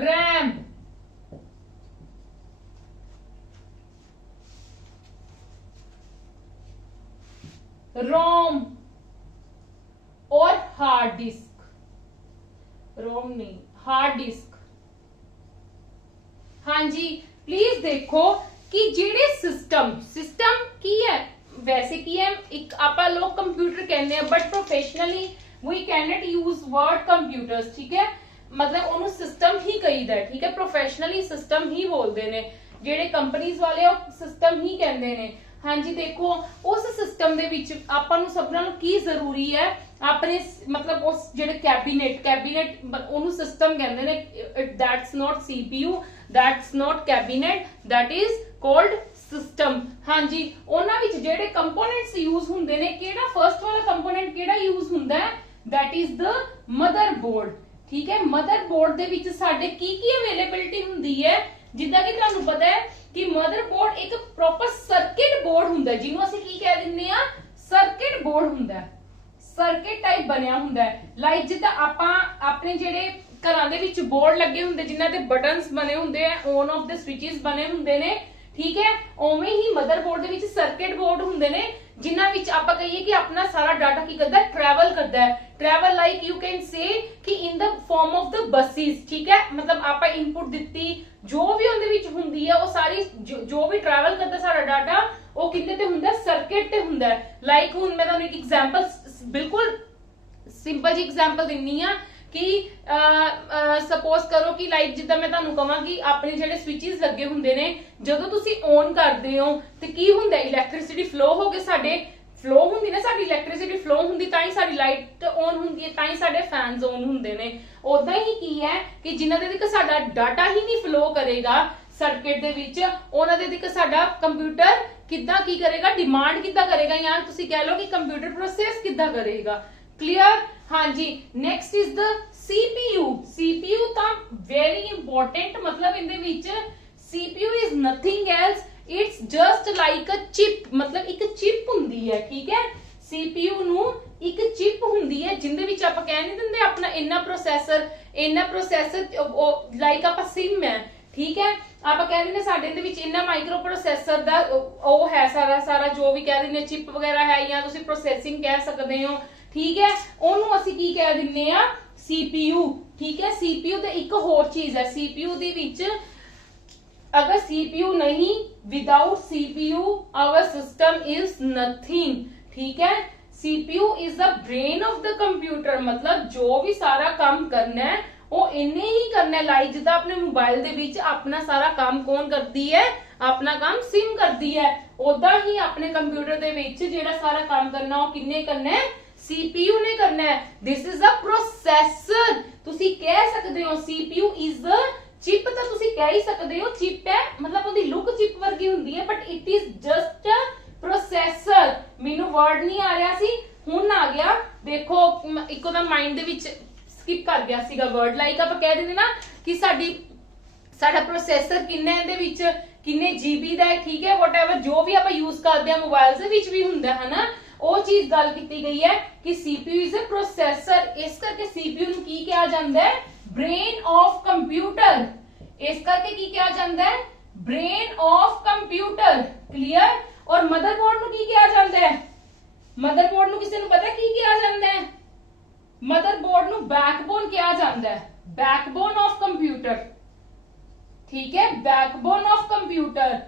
RAM, रोम और हार्ड डिस्क, रोम नहीं हार्ड डिस्क। हाँ जी, प्लीज देखो कि जेड़े सिस्टम की है, वैसे की है एक आपा लोग कंप्यूटर कहते हैं, but professionally we can not use word computers, ठीक है। मतलब उन्होंने सिस्टम ही कहीदा है, ठीक है। प्रोफेशनली सिस्टम ही बोलते हैं, जेड़े कंपनीज वाले सिस्टम ही कहते हैं। हाँ जी, देखो उस सिस्टम दे विच आपां नूं सबनां नूं की जरूरी है, अपने मतलब उस जेड़े कैबिनेट ओनू सिस्टम कहंदे ने, that's not CPU, that's not cabinet, that is called system. हाँ जी, उन्हां विच जेड़े कंपोनेंट्स यूज हुंदे ने, केड़ा फर्स्ट वाला कंपोनेंट केड़ा यूज हुंदा है, दैट इज द मदरबोर्ड, ठीक है। मदरबोर्ड दे विच साडे की अवेलेबिलिटी हुंदी है, जिद्दां कि तुहानूं पता है कि मदरबोर्ड एक प्रॉपर सर्किट बोर्ड हुंदा है, जिन्हों ਅਸੀਂ ਕੀ ਕਹਿ ਦਿੰਦੇ ਆ, सर्किट बोर्ड हुंदा है, सर्किट टाइप बनया हुंदा है। लाइक जिद्दां ਆਪਾਂ ਆਪਣੇ ਜਿਹੜੇ ਘਰਾਂ ਦੇ ਵਿੱਚ ਬੋਰਡ ਲੱਗੇ ਹੁੰਦੇ ਜਿਨ੍ਹਾਂ ਤੇ ਬਟਨਸ ਬਣੇ ਹੁੰਦੇ ਆ, ਔਨ ਆਫ ਦੇ ਸਵਿਚਸ ਬਣੇ ਹੁੰਦੇ ਨੇ, ਠੀਕ ਹੈ। ਉਵੇਂ ਹੀ ਮਦਰਬੋਰਡ ਦੇ ਵਿੱਚ ਸਰਕਟ ਬੋਰਡ ਹੁੰਦੇ ਨੇ, ਜਿਨ੍ਹਾਂ ਵਿੱਚ ਆਪਾਂ ਕਹੀਏ ਕਿ ਆਪਣਾ ਸਾਰਾ ਡਾਟਾ ਕੀ ਕਰਦਾ ਹੈ, ਟਰੈਵਲ ਕਰਦਾ ਹੈ। ट्रैवल लाइक यू कैन से कि in the form of the buses, ठीक है। मतलब आप इनपुट दिती जो भी उनदे विच हुंदी है, वो सारी जो भी ट्रैवल करता सारा डाटा वो किंदे ते हुंदा है, सर्किट ते हुंदा है। लाइक हुन मैं तुहानू एक एग्जांपल बिल्कुल सिंपल जी एग्जांपल दिन्नी आ कि सपोज करो कि लाइक जिद्दां मैं तुहानू कहां कि अपने जेहड़े स्विचेस लगे हुंदे ने, जदों तुसी ऑन करदे हो ते की हुंदा, इलैक्ट्रिसिटी फ्लो हो के साडे फ्लो हुंदी ना, साडी इलैक्ट्रिसिटी फ्लो हुंदी तां ही साडी लाइट ऑन हुंदी है, तां ही साडे फैनस ऑन हुंदे ने। ओदां ही की है कि जिन्हां दे तक साडा डाटा ही नहीं फ्लो करेगा सर्किट दे विच, उन्हां दे तक साडा कंप्यूटर किद्दां की करेगा, डिमांड किद्दां करेगा, या तुसी कह लो कि कंप्यूटर प्रोसेस किद्दां करेगा। क्लियर? हाँ जी। नेक्स्ट इज द CPU तां वेरी इंपॉर्टेंट, मतलब इनदे विच CPU is nothing else, it's just like a chip, मतलब एक चिप हुंदी है, ठीक है। CPU नू एक चिप हुंदी है जिंदे विच आपां कह नहीं दिंदे अपना इन्ना प्रोसेसर लाइक आपां सिम है, ठीक है। आपां कह दिंदे साडे दे विच इन्ना माइक्रो प्रोसेसर दा ओ है, सारा जो भी कह दिंदे चिप वगैरह है, या तुसीं प्रोसेसिंग कह सकदे हो, ठीक है। ओनू असीं की कह दिंदे आ, CPU, ठीक है। CPU ते एक होर चीज है, CPU दे विच अगर CPU नहीं, without CPU our system is nothing, ठीक है। CPU is the brain of the computer, मतलब जो भी सारा काम करना है वो इन्ने ही करना है। लाइक जिदा अपने मोबाइल दे विच अपना सारा काम कौन करती है, अपना काम सिम करती है, ओदा ही अपने कंप्यूटर दे विच जेड़ा सारा काम करना वो किन्ने करना है, CPU ने करना है। दिस इज अ प्रोसेसर, तुसी कह सकते हो CPU इज द चिप, तो तुसी कह ही सकते हो चिप है, मतलब उनकी लुक चिप वर्गी हुंदी है, but it is just processor, ਮੈਨੂੰ ਵਰਡ ਨਹੀਂ ਆ ਰਿਹਾ ਸੀ, ਹੁਣ ਆ ਗਿਆ। ਦੇਖੋ ਇੱਕੋ ਦਾ ਮਾਈਂਡ ਦੇ ਵਿੱਚ ਸਕਿਪ ਕਰ ਗਿਆ ਸੀਗਾ ਵਰਡ। ਲਾਈਕ ਆਪਾਂ ਕਹਿ ਦਿੰਦੇ ਨਾ ਕਿ ਸਾਡਾ ਪ੍ਰੋਸੈਸਰ ਕਿੰਨਾ ਇਹਦੇ ਵਿੱਚ, ਕਿੰਨੇ GB ਦਾ ਹੈ, ਠੀਕ ਹੈ, ਵਟਐਵਰ ਜੋ ਵੀ ਆਪਾਂ ਯੂਜ਼ ਕਰਦੇ ਆ ਮੋਬਾਈਲਸ ਦੇ ਵਿੱਚ ਵੀ ਹੁੰਦਾ ਹੈ ਨਾ, ਉਹ ਚੀਜ਼ ਗੱਲ ਕੀਤੀ ਗਈ ਹੈ ਕਿ CPU ਇਜ਼ ਅ ਪ੍ਰੋਸੈਸਰ। ਇਸ ਕਰਕੇ CPU ਨੂੰ ਕੀ ਕਿਹਾ ਜਾਂਦਾ ਹੈ? Brain of computer. ਇਸ ਕਰਕੇ ਕੀ ਕਿਹਾ ਜਾਂਦਾ ਹੈ? Brain of computer. ਕਲੀਅਰ? ਔਰ ਮਦਰਬੋਰਡ ਨੂੰ ਕੀ ਕਿਹਾ ਜਾਂਦਾ ਹੈ? ਮਦਰਬੋਰਡ ਨੂੰ ਕਿਸੇ ਨੂੰ ਪਤਾ ਕੀ ਕਿਹਾ ਜਾਂਦਾ ਹੈ? ਮਦਰਬੋਰਡ ਨੂੰ ਬੈਕਬੋਨ ਕਿਹਾ ਜਾਂਦਾ ਹੈ, ਬੈਕਬੋਨ ਆਫ ਕੰਪਿਊਟਰ। ਠੀਕ ਹੈ, ਬੈਕਬੋਨ ਆਫ ਕੰਪਿਊਟਰ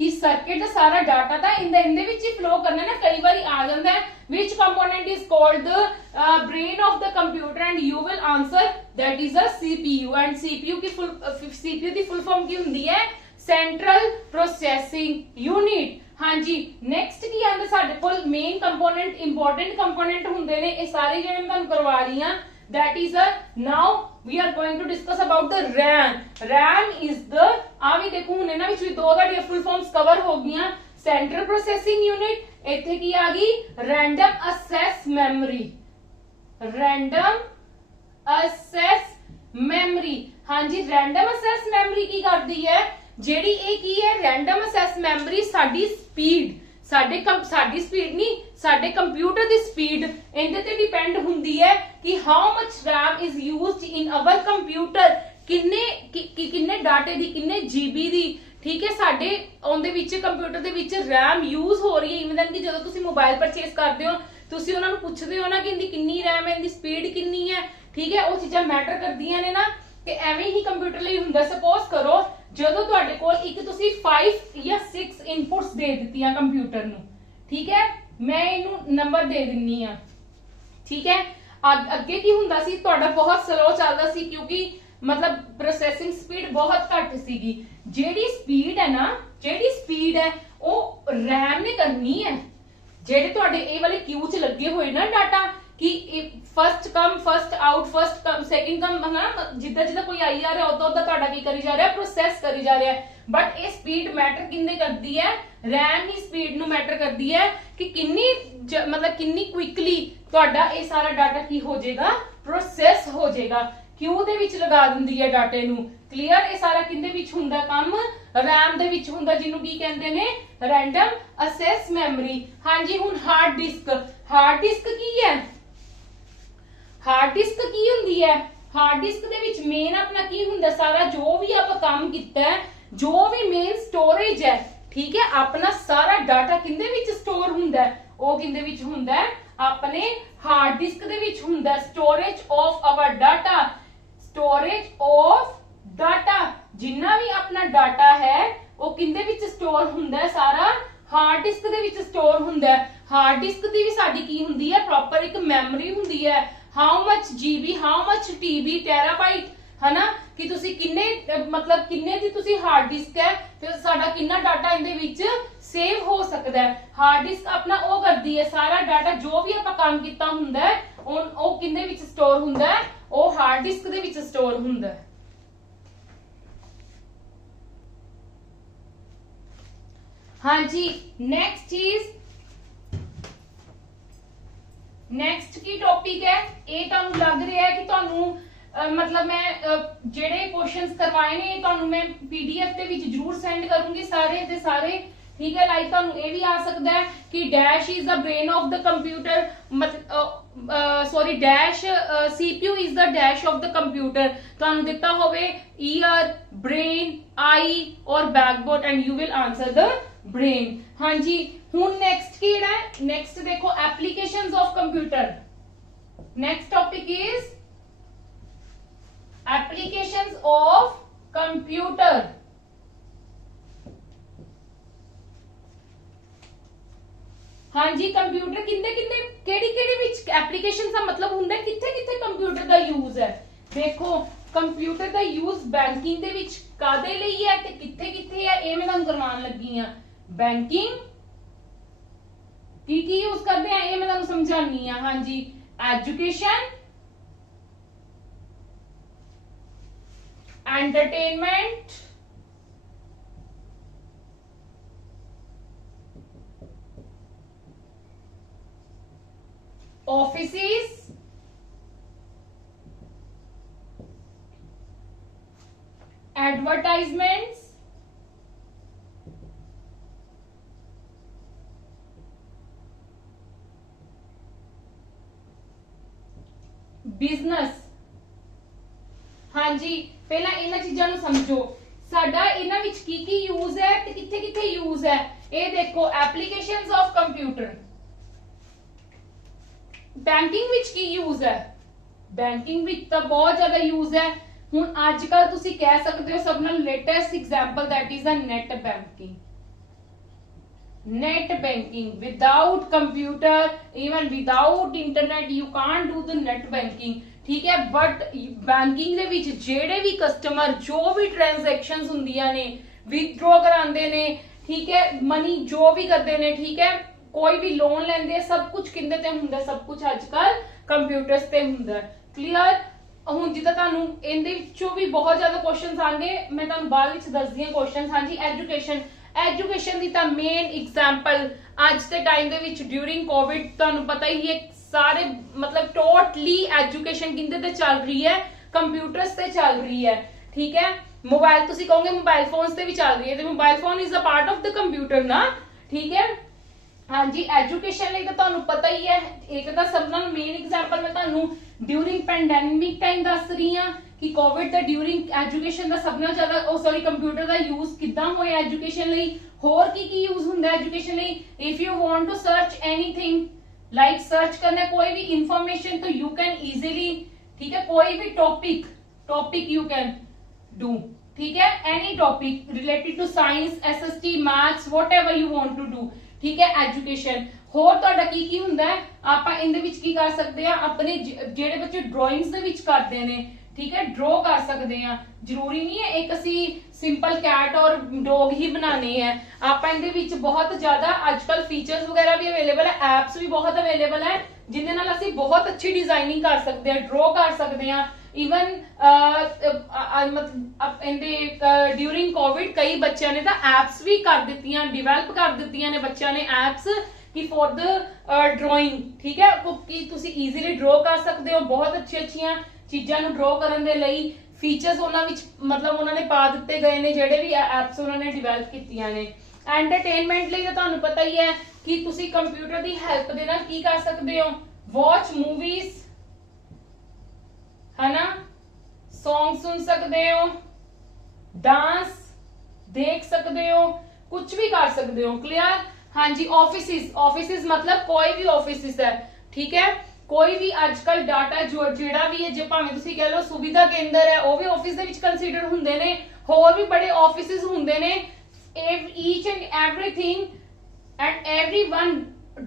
ਕਿ ਸਰਕਟ ਦਾ ਸਾਰਾ ਡਾਟਾ ਤਾਂ ਇਹਦੇ ਵਿੱਚ ਹੀ ਫਲੋ ਕਰਨਾ ਨਾ। ਕਈ ਵਾਰੀ ਆ ਜਾਂਦਾ ਹੈ which component is called the brain of the computer and you will answer that is a CPU and CPU the full form ਕੀ ਹੁੰਦੀ ਹੈ? Central Processing Unit। ਹਾਂਜੀ, ਨੈਕਸਟ ਕੀ ਆਂਦਾ ਸਾਡੇ ਕੋਲ? ਮੇਨ ਕੰਪੋਨੈਂਟ, ਇੰਪੋਰਟੈਂਟ ਕੰਪੋਨੈਂਟ ਹੁੰਦੇ ਨੇ ਇਹ ਸਾਰੇ ਜਿਹੜੇ ਮੈਂ ਤੁਹਾਨੂੰ ਕਰਵਾ ਰਹੀ ਹਾਂ। that is a now we are going to discuss about the RAM। RAM is the ਆ ਵੀ ਦੇਖੋ ਹੁਣ ਇਹਨਾਂ ਵਿੱਚ ਵੀ ਦੋ ਤੁਹਾਡੀਆਂ ਫੁੱਲ ਫਾਰਮਸ ਕਵਰ ਹੋ ਗਈਆਂ। ਸੈਂਟਰਲ ਪ੍ਰੋਸੈਸਿੰਗ ਯੂਨਿਟ, ਇੱਥੇ ਕੀ ਆ ਗਈ? Random access memory, random access memory. ਹਾਂਜੀ, ਰੈਂਡਮ ਅਸੈਸ ਮੈਮਰੀ ਕੀ ਕਰਦੀ ਹੈ? ਜਿਹੜੀ ਇਹ ਕੀ ਹੈ? ਰੈਂਡਮ ਅਸੈਸ ਮੈਮਰੀ ਸਾਡੀ ਸਪੀਡ, ਸਾਡੀ ਸਪੀਡ ਨਹੀਂ, ਸਾਡੇ ਕੰਪਿਊਟਰ ਦੀ ਸਪੀਡ ਇਹਦੇ ਤੇ ਡਿਪੈਂਡ ਹੁੰਦੀ ਹੈ ਕਿ how much RAM is used in our computer. ਕਿੰਨੇ ਡਾਟੇ ਦੀ, ਕਿੰਨੇ GB ਦੀ, ਠੀਕ ਹੈ, ਸਾਡੇ ਉਹਦੇ ਵਿੱਚ ਕੰਪਿਊਟਰ ਦੇ ਵਿੱਚ RAM ਯੂਜ਼ ਹੋ ਰਹੀ ਹੈ। ਇਵਨ ਕਿ ਜਦੋਂ ਤੁਸੀਂ ਮੋਬਾਈਲ ਪਰਚੇਸ ਕਰਦੇ ਹੋ ਤੁਸੀਂ ਉਹਨਾਂ ਨੂੰ ਪੁੱਛਦੇ ਹੋ ਨਾ ਕਿ ਇਹਦੀ ਕਿੰਨੀ RAM ਹੈ, ਇਹਦੀ ਸਪੀਡ ਕਿੰਨੀ ਹੈ, ਠੀਕ ਹੈ, ਉਹ ਚੀਜ਼ਾਂ ਮੈਟਰ ਕਰਦੀਆਂ ਨੇ ਨਾ। ਕਿ ਐਵੇਂ ਹੀ ਕੰਪਿਊਟਰ ਲਈ ਹੁੰਦਾ। ਸਪੋਜ਼ ਕਰੋ ਜਦੋਂ ਤੁਹਾਡੇ ਕੋਲ ਇੱਕ ਤੁਸੀਂ 5 ਜਾਂ 6 ਇਨਪੁਟਸ ਦੇ ਦਿੱਤੀਆਂ ਕੰਪਿਊਟਰ ਨੂੰ, ਠੀਕ ਹੈ, ਮੈਂ ਇਹਨੂੰ ਨੰਬਰ ਦੇ ਦਿੰਨੀ ਆ, ਠੀਕ ਹੈ। ਅੱਗੇ ਕੀ ਹੁੰਦਾ ਸੀ? ਤੁਹਾਡਾ ਬਹੁਤ ਸਲੋ ਚੱਲਦਾ ਸੀ ਕਿਉਂਕਿ ਮਤਲਬ ਪ੍ਰੋਸੈਸਿੰਗ ਸਪੀਡ ਬਹੁਤ ਘੱਟ ਸੀਗੀ। ਜਿਹੜੀ ਸਪੀਡ ਹੈ ਨਾ, ਜਿਹੜੀ ਸਪੀਡ ਹੈ ਉਹ RAM ਨੇ ਕਰਨੀ ਹੈ। ਜਿਹੜੇ ਤੁਹਾਡੇ ਇਹ ਵਾਲੇ ਕਿਊ 'ਚ ਲੱਗੇ ਹੋਏ ਨਾ ਡਾਟਾ ਕਿ first come first out, first come second come, ਹਨਾ, ਜਿੱਦਾਂ ਜਿੱਦਾਂ ਕੋਈ ਆਈ ਜਾ ਰਿਹਾ ਉਦੋਂ ਤੁਹਾਡਾ ਕੀ ਕਰੀ ਜਾ ਰਿਹਾ? ਪ੍ਰੋਸੈਸ ਕਰੀ ਜਾ ਰਿਹਾ। ਬਟ ਇਹ ਸਪੀਡ ਮੈਟਰ ਕਿੰਨੇ ਕਰਦੀ ਹੈ? RAM ਹੀ ਸਪੀਡ ਨੂੰ ਮੈਟਰ ਕਰਦੀ ਹੈ ਕਿ ਕਿੰਨੀ ਕੁਇਕਲੀ ਤੁਹਾਡਾ ਇਹ ਸਾਰਾ ਡਾਟਾ ਕੀ ਹੋ ਜਾਏਗਾ? ਪ੍ਰੋਸੈਸ ਹੋ ਜਾਏਗਾ। ਕਿਊ ਦੇ ਵਿੱਚ ਲਗਾ ਦਿੰਦੀ ਹੈ ਡਾਟੇ ਨੂੰ। ਕਲੀਅਰ? ਇਹ ਸਾਰਾ ਕਿੰਦੇ ਵਿੱਚ ਹੁੰਦਾ ਕੰਮ? RAM ਦੇ ਵਿੱਚ ਹੁੰਦਾ, ਜਿਹਨੂੰ ਕੀ ਕਹਿੰਦੇ ਨੇ? Random access memory. ਹਾਂਜੀ, ਹੁਣ ਹਾਰਡ ਡਿਸਕ। ਹਾਰਡ ਡਿਸਕ ਕੀ ਹੈ? ਹਾਰਡ ਡਿਸਕ ਕੀ ਹੁੰਦੀ ਹੈ? ਹਾਰਡ ਡਿਸਕ ਦੇ ਵਿੱਚ ਮੇਨ ਆਪਣਾ ਕੀ ਹੁੰਦਾ? ਸਾਰਾ ਜੋ ਵੀ ਆਪਾਂ ਕੰਮ ਕੀਤਾ ਹੈ, ਜੋ ਵੀ ਮੇਨ ਸਟੋਰੇਜ ਹੈ, ਠੀਕ ਹੈ, ਆਪਣਾ ਸਾਰਾ ਡਾਟਾ ਕਿੰਦੇ ਵਿੱਚ ਸਟੋਰ ਹੁੰਦਾ ਹੈ? ਉਹ ਕਿੰਦੇ ਵਿੱਚ ਹੁੰਦਾ ਹੈ? ਆਪਣੇ ਹਾਰਡ ਡਿਸਕ ਦੇ ਵਿੱਚ ਹੁੰਦਾ। Storage of hour data, storage of data, ਜਿੰਨਾ ਵੀ ਆਪਣਾ ਡਾਟਾ ਹੈ ਉਹ ਕਿੰਦੇ ਵਿੱਚ ਸਟੋਰ ਹੁੰਦਾ ਹੈ? ਸਾਰਾ ਹਾਰਡ ਡਿਸਕ ਦੇ ਵਿੱਚ ਸਟੋਰ ਹੁੰਦਾ ਹੈ। ਹਾਰਡ ਡਿਸਕ ਦੀ ਵੀ ਸਾਡੀ ਕੀ ਹੁੰਦੀ ਹੈ? ਪ੍ਰੋਪਰ ਇੱਕ ਮੈਮਰੀ ਹੁੰਦੀ ਹੈ। How much GB, how much TB, ਟੈਰਾਬਾਈਟ, ਹਨਾ, ਕਿ ਤੁਸੀਂ ਕਿੰਨੇ ਦੀ ਤੁਸੀਂ ਹਾਰਡ ਡਿਸਕ ਹੈ ਤੇ ਸਾਡਾ ਕਿੰਨਾ ਡਾਟਾ ਇਹਦੇ ਵਿੱਚ ਸੇਵ ਹੋ ਸਕਦਾ ਹੈ। ਹਾਰਡ ਡਿਸਕ ਆਪਣਾ ਉਹ ਕਰਦੀ ਹੈ ਸਾਰਾ ਡਾਟਾ, ਜੋ ਵੀ ਆਪਾਂ ਕੰਮ ਕੀਤਾ ਹੁੰਦਾ ਹੈ ਉਹ ਕਿੰਨੇ ਵਿੱਚ ਸਟੋਰ ਹੁੰਦਾ ਹੈ? ਉਹ ਹਾਰਡ ਡਿਸਕ ਦੇ ਵਿੱਚ ਸਟੋਰ ਹੁੰਦਾ ਹੈ। ਹਾਂਜੀ, ਨੈਕਸਟ ਕੀ ਟੌਪਿਕ ਹੈ? ਇਹ ਤੁਹਾਨੂੰ ਲੱਗ ਰਿਹਾ ਹੈ ਕਿ ਤੁਹਾਨੂੰ ਮਤਲਬ ਮੈਂ ਜਿਹੜੇ ਕੁਐਸਚਨਸ ਕਰਵਾਏ ਨੇ ਤੁਹਾਨੂੰ ਮੈਂ PDF ਦੇ ਵਿੱਚ ਜ਼ਰੂਰ ਸੈਂਡ ਕਰੂੰਗੀ ਸਾਰੇ ਦੇ ਸਾਰੇ, ਠੀਕ ਹੈ। ਲਾਈਕ ਤੁਹਾਨੂੰ ਇਹ ਵੀ ਆ ਸਕਦਾ ਹੈ ਕਿ dash is the brain of the computer, sorry dash CPU is the dash of the computer. ਤੁਹਾਨੂੰ ਦਿੱਤਾ ਹੋਵੇ ਈਅਰ, ਬ੍ਰੇਨ, ਆਈ ਔਰ backbone and you will answer the brain. ਹਾਂਜੀ, ਹੁਣ ਨੈਕਸਟ ਕਿਹੜਾ ਹੈ? ਨੈਕਸਟ ਦੇਖੋ applications of computer. Next topic is applications of computer. ਹਾਂਜੀ, ਕੰਪਿਊਟਰ ਕਿਹੜੀ ਵਿੱਚ ਐਪਲੀਕੇਸ਼ਨ ਦਾ ਮਤਲਬ ਹੁੰਦਾ ਕਿੱਥੇ ਕੰਪਿਊਟਰ ਦਾ ਯੂਜ਼ ਹੈ। ਦੇਖੋ ਕੰਪਿਊਟਰ ਦਾ ਯੂਜ਼ ਬੈਂਕਿੰਗ ਦੇ ਵਿੱਚ ਕਾਦੇ ਲਈ ਹੈ ਤੇ ਕਿੱਥੇ ਹੈ, ਇਹ ਮੈਂ ਤੁਹਾਨੂੰ ਕਰਵਾਉਣ ਲੱਗੀ ਆ। ਬੈਂਕਿੰਗ ਕੀ ਯੂਜ਼ ਕਰਦੇ ਆ ਇਹ ਮੈਂ ਤੁਹਾਨੂੰ ਸਮਝਾਉਣੀ ਆ। ਹਾਂਜੀ, education, entertainment, offices, advertisements, business. हाँ जी, पहला इन्हां चीजां नूं समझो, साडा इन्हां विच की यूज है ते किथे किथे यूज है। ये देखो एप्लीकेशंस ऑफ कंप्यूटर। बैंकिंग विच की यूज है, बैंकिंग विच तो बहुत ज्यादा यूज है। हुण अजकल तुसी कह सकते हो सब नाल latest example that is a net banking. Net banking without computer, even without internet you can't do the net banking, ठीक है। बट बैंकिंग दे विच जेड़े भी कस्टमर जो भी ट्रांजैक्शंस हुंदियां ने, विथड्रॉ करांदे ने, ठीक है, मनी जो भी करदे ने, ठीक है, कोई भी लोन लेंदे, सब कुछ किंदे ते हुंदा, सब कुछ अजकल कंप्यूटर्स ते हुंदा। क्लियर। ਹੁਣ ਜਿੱਦਾਂ ਤੁਹਾਨੂੰ ਇਹਦੇ ਵਿੱਚੋਂ ਵੀ ਬਹੁਤ ਜ਼ਿਆਦਾ ਕੁਐਸਚਨਸ ਆਣਗੇ, ਮੈਂ ਤੁਹਾਨੂੰ ਬਾਅਦ ਵਿੱਚ ਦੱਸਦੀ ਹਾਂ ਕੁਐਸਚਨਸ। ਹਾਂਜੀ, एजुकेशन ਦੀ ਤਾਂ ਮੇਨ एग्जांपल ਅੱਜ ਦੇ ਟਾਈਮ ਦੇ ਵਿੱਚ ਡਿਊਰਿੰਗ ਕੋਵਿਡ ਤੁਹਾਨੂੰ ਪਤਾ ਹੀ ਹੈ ਸਾਰੇ मतलब टोटली एजुकेशन किंदे ते चल रही है, कंप्यूटर्स ते चल रही है, ठीक है। मोबाइल तुसी कहोगे मोबाइल फोन्स ते भी चल रही है, तो mobile phone is a part of the computer ना, ठीक है। हाँ जी, एजुकेशन ਲਈ ਤਾਂ ਤੁਹਾਨੂੰ ਪਤਾ ਹੀ ਹੈ। ਇੱਕ ਤਾਂ ਸਭ ਨਾਲ ਮੇਨ एग्जांपल ਮੈਂ ਤੁਹਾਨੂੰ ਡਿਊਰਿੰਗ ਪੈਂਡੈਮਿਕ ਟਾਈਮ ਦੱਸ ਰਹੀ ਹਾਂ ਕਿ ਕੋਵਿਡ ਦਾ ਡਿਊਰਿੰਗ ਐਜੂਕੇਸ਼ਨ ਦਾ ਸਭ ਨਾਲੋਂ ਜ਼ਿਆਦਾ ਕੰਪਿਊਟਰ ਦਾ ਯੂਜ਼ ਕਿੱਦਾਂ ਹੋਇਆ ਐਜੂਕੇਸ਼ਨ ਲਈ। ਹੋਰ ਕੀ ਯੂਜ਼ ਹੁੰਦਾ ਐਜੂਕੇਸ਼ਨ ਲਈ। If you want to search anything, like search करना कोई भी इंफॉर्मेशन, तो यू कैन इजीली, ठीक है, कोई भी टॉपिक यू कैन डू, ठीक है, any topic related to science, SST, maths, whatever you want to do, ठीक है। एजुकेशन होर ਤੁਹਾਡਾ ਕੀ ਹੁੰਦਾ ਹੈ, ਆਪਾਂ ਇਹਦੇ ਵਿੱਚ ਕੀ ਕਰ ਸਕਦੇ ਆ, ਆਪਣੇ ਜਿਹੜੇ ਬੱਚੇ ਡਰਾਇੰਗਸ ਦੇ ਵਿੱਚ ਕਰਦੇ ਨੇ, ठीक है, ड्रॉ कर सकते हैं। जरूरी नहीं है एक असी सिंपल कैट और डॉग ही बनाने हैं, आप इहदे विच बहुत ज्यादा आजकल फीचर्स वगैरह भी अवेलेबल है, एप्स भी बहुत अवेलेबल है जिन्हें नाल असी बहुत अच्छी डिजाइनिंग कर सकते हैं, ड्रॉ कर सकते हैं। इवन ड्यूरिंग कोविड कई बच्चों ने तो एप्स भी कर दित्तियां, डिवेलप कर दित्तियां ने बच्चों ने एप्स कि फॉर द ड्रॉइंग, ठीक है, कि तुसी इजीली ड्रॉ कर सकते हो। बहुत अच्छी चीजां नूं ड्रॉ करन दे लई फीचर्स उन्हां विच मतलब उन्हां ने पा दित्ते गए ने, जेड़े भी एप्स उन्हां ने डिवेलप कीतियां ने। एंटरटेनमेंट लई तां तुहानूं पता ही है कि तुसी कंप्यूटर दी हेल्प दे नाल की कर सकदे हो, वॉच मूवीज, है ना, सॉन्ग सुन सकते हो, डांस देख सकते हो, कुछ भी कर सकते हो। क्लियर। हाँ जी, ऑफिसेस मतलब कोई भी ऑफिसेस है, ठीक है, कोई भी आजकल डाटा जेड़ा भी है, जो भावें तुसीं कह लो सुविधा केंद्र है, वो भी ऑफिस दे विच कंसीडर हुंदे ने। होर भी बड़े ऑफिसेस हुंदे ने। Each and everything and everyone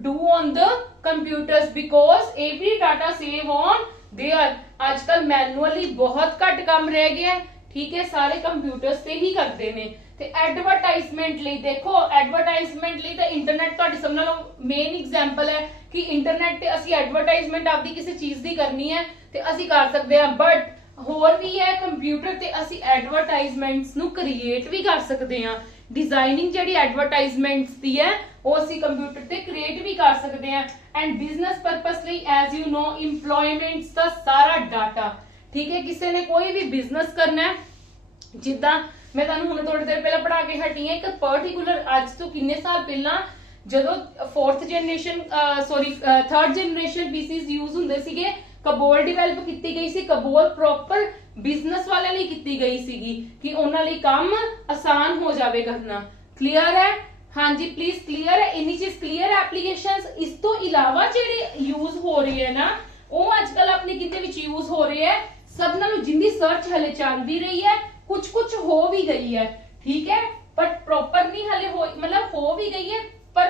do on the computers because every data save on their. आजकल मैनुअली बहुत घट काम रह गया, ठीक है, सारे कंप्यूटर्स से ही करते ने। ते एडवरटाइजमेंट ਲਈ देखो, एडवरटाइजमेंट ਲਈ ਤਾਂ इंटरनेट ਤੁਹਾਡੀ ਸਭ ਨਾਲੋਂ ਮੇਨ ਐਗਜ਼ਾਮਪਲ ਹੈ ਕਿ ਇੰਟਰਨੈਟ ਤੇ ਅਸੀਂ ਐਡਵਰਟਾਈਜ਼ਮੈਂਟ ਆਪਦੀ ਕਿਸੇ ਚੀਜ਼ ਦੀ ਕਰਨੀ ਹੈ ਤੇ ਅਸੀਂ ਕਰ ਸਕਦੇ ਹਾਂ। ਬਟ ਹੋਰ ਵੀ ਹੈ, ਕੰਪਿਊਟਰ ਤੇ ਅਸੀਂ ਐਡਵਰਟਾਈਜ਼ਮੈਂਟਸ ਨੂੰ ਕ੍ਰੀਏਟ ਵੀ ਕਰ ਸਕਦੇ ਹਾਂ। डिजाइनिंग ਜਿਹੜੀ ਐਡਵਰਟਾਈਜ਼ਮੈਂਟਸ ਦੀ ਹੈ ਉਹ ਅਸੀਂ ਕੰਪਿਊਟਰ ਤੇ ਕ੍ਰੀਏਟ ਵੀ ਕਰ ਸਕਦੇ ਹਾਂ। ਐਂਡ ਬਿਜ਼ਨਸ ਪਰਪਸ ਲਈ ਐਜ਼ ਯੂ ਨੋ ਇੰਪਲੋਇਮੈਂਟਸ ਦਾ ਸਾਰਾ ਡਾਟਾ, ਠੀਕ ਹੈ, ਕਿਸੇ ਨੇ ਕੋਈ ਵੀ ਬਿਜ਼ਨਸ ਕਰਨਾ ਹੈ, ਜਿੱਦਾਂ मैं तुहानूं हुणे थोड़ी देर पहला पढ़ा के हटी हां, एक पर्टिकुलर अज तो किन्ने साल पहला जदों थर्ड जनरेशन पीसीज यूज हुंदे सीगे, कबोल डिवेलप कीती गई सी, कबोल प्रॉपर बिजनेस वाले लिए कीती गई सीगी कि उन्हां लई काम आसान हो जावे करना। क्लियर है। हाँ जी, प्लीज क्लियर है, इन्नी चीज क्लियर है। एप्लीकेशंस इस तो इलावा जेहड़े यूज हो रही है ना, वो आजकल अपने किते विच यूज हो रही है, सब नालों जिंदी सर्च हले चल भी रही है, कुछ हो भी गई है, ठीक है, पर प्रॉपर नहीं हले हो, मतलब हो भी गई है, पर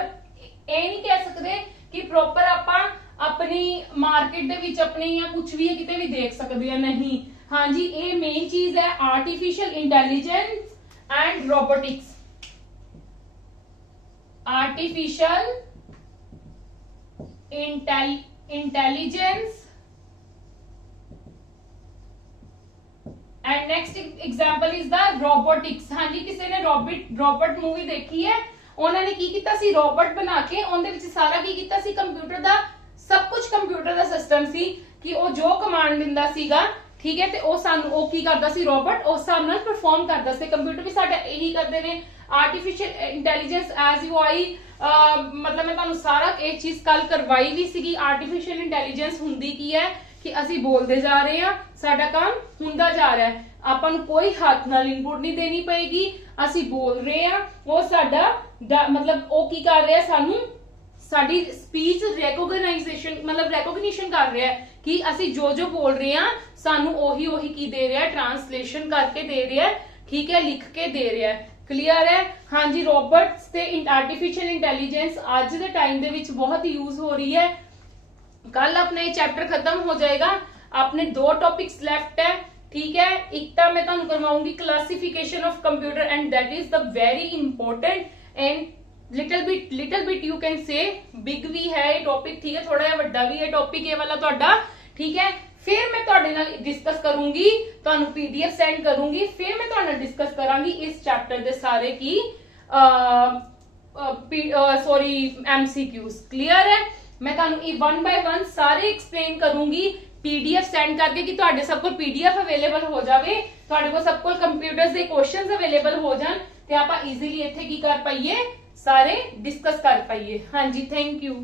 ये नहीं कह सकते कि प्रॉपर आपां अपनी मार्केट दे विच अपनी या कुछ भी है किते भी देख सकते हैं, नहीं। हाँ जी, ये मेन चीज है artificial intelligence and robotics. Artificial intelligence and next example is the robotics. हाँ जी, किसी ने रोबोट मूवी देखी है, उन्होंने की किया सी, रोबोट बना के उनदे विच सारा की किया सी, कंप्यूटर दा सब कुछ कंप्यूटर ਸਿਸਟਮ ਸੀ ਕਿ ਉਹ ਜੋ ਕਮਾਂਡ ਦਿੰਦਾ ਸੀਗਾ, ਠੀਕ ਹੈ, ਤੇ ਉਹ ਸਾਨੂੰ ਉਹ ਕੀ ਕਰਦਾ ਸੀ, ਰੋਬੋਟ ਉਸ ਹਿਸਾਬ ਨਾਲ ਪਰਫਾਰਮ ਕਰਦਾ ਸੀ। ਕੰਪਿਊਟਰ ਵੀ ਸਾਡਾ ਇਹੀ ਕਰਦੇ ਨੇ। ਆਰਟੀਫੀਸ਼ੀਅਲ ਇੰਟੈਲੀਜੈਂਸ ਐਜ਼ ਯੂ ਆਈ, ਮਤਲਬ ਮੈਂ ਤੁਹਾਨੂੰ ਸਾਰਾ ਇਹ ਚੀਜ਼ ਕੱਲ ਕਰਵਾਈ ਵੀ ਸੀਗੀ। ਆਰਟੀਫੀਸ਼ੀਅਲ ਇੰਟੈਲੀਜੈਂਸ ਹੁੰਦੀ ਕੀ ਹੈ ਕਿ ਅਸੀਂ ਬੋਲਦੇ ਜਾ ਰਹੇ ਹਾਂ, ਸਾਡਾ ਕੰਮ ਹੁੰਦਾ ਜਾ ਰਿਹਾ ਹੈ, ਆਪਾਂ ਨੂੰ ਕੋਈ ਹੱਥ ਨਾਲ ਇਨਪੁਟ ਨਹੀਂ ਦੇਣੀ ਪਏਗੀ, ਅਸੀਂ ਬੋਲ ਰਹੇ ਹਾਂ, ਉਹ ਸਾਡਾ ਮਤਲਬ ਉਹ ਕੀ ਕਰ ਰਿਹਾ, ਸਾਨੂੰ ਸਾਡੀ ਸਪੀਚ ਰੈਕੋਗਨਾਈਜੇਸ਼ਨ ਮਤਲਬ ਰੈਕੋਗਨੀਸ਼ਨ ਕਰ ਰਿਹਾ ਹੈ ਕਿ ਅਸੀਂ ਜੋ ਜੋ ਬੋਲ ਰਹੇ ਹਾਂ ਸਾਨੂੰ ਉਹੀ ਕੀ ਦੇ ਰਿਹਾ, ਟ੍ਰਾਂਸਲੇਸ਼ਨ ਕਰਕੇ ਦੇ ਰਿਹਾ, ਠੀਕ ਹੈ, ਲਿਖ ਕੇ ਦੇ ਰਿਹਾ। ਕਲੀਅਰ ਹੈ? ਹਾਂਜੀ, ਰੋਬੋਟਸ ਤੇ ਆਰਟੀਫੀਸ਼ੀਅਲ ਇੰਟੈਲੀਜੈਂਸ ਅੱਜ ਦੇ ਟਾਈਮ ਦੇ ਵਿੱਚ ਬਹੁਤ ਯੂਜ਼ ਹੋ ਰਹੀ ਹੈ। ਕੱਲ अपना ये चैप्टर खत्म हो जाएगा, अपने 2 टॉपिक्स लेफ्ट है, ठीक है। एक तो मैं तुहानू करवाऊंगी classification of computer and that is the very important and little bit you can say big भी है ये टॉपिक, ठीक है, थोड़ा जिहा वड्डा भी है टॉपिक ये वाला तुहाडा, ठीक है। फिर मैं तुहाडे नाल डिस्कस करूंगी, तुहानू पीडीएफ सेंड करूंगी, फिर मैं तुहाडे नाल डिस्कस करांगी इस चैप्टर दे सारे की सॉरी एमसीक्यूज। क्लियर है? मैं तुहानू 1 बाय 1 सारे एक्सप्लेन करूंगी, पीडीएफ सेंड करके कि तुहाडे सब कोल पीडीएफ अवेलेबल हो जावे, तुहाडे कोल सब कोल कंप्यूटर्स दे क्वेश्चंस अवेलेबल हो जान ते आपां इजीली इत्थे की कर पाइए, सारे डिस्कस कर पाइए। हाँ जी, थैंक यू।